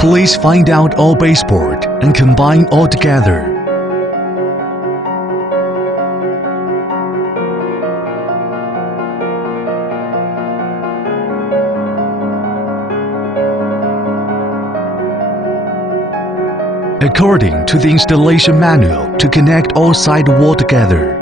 Please find out all baseboard and combine all together. According to the installation manual to connect all side wall together.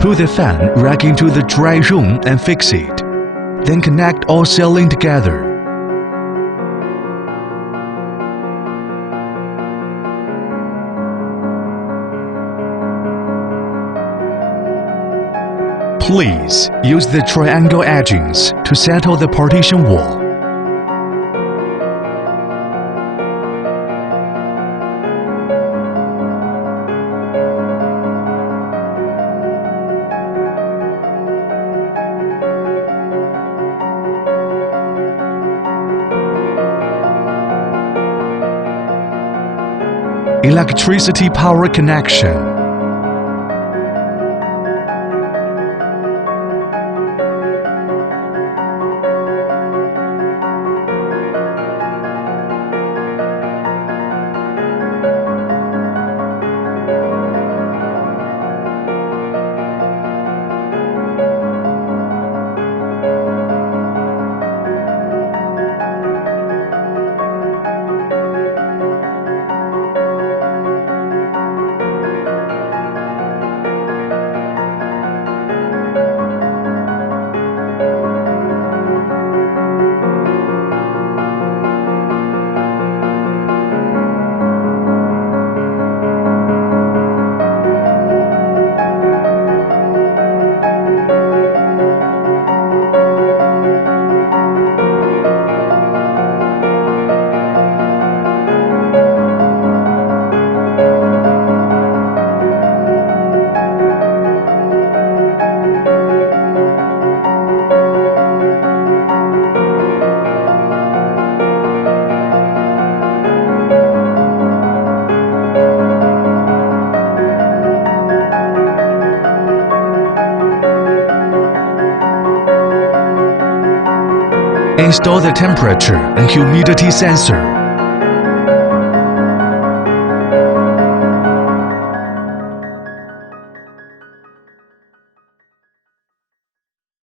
Put the fan rack into the dry room and fix it. Then connect all ceiling together. Please use the triangle edgings to settle the partition wall. Electricity power connection. Install the temperature and humidity sensor.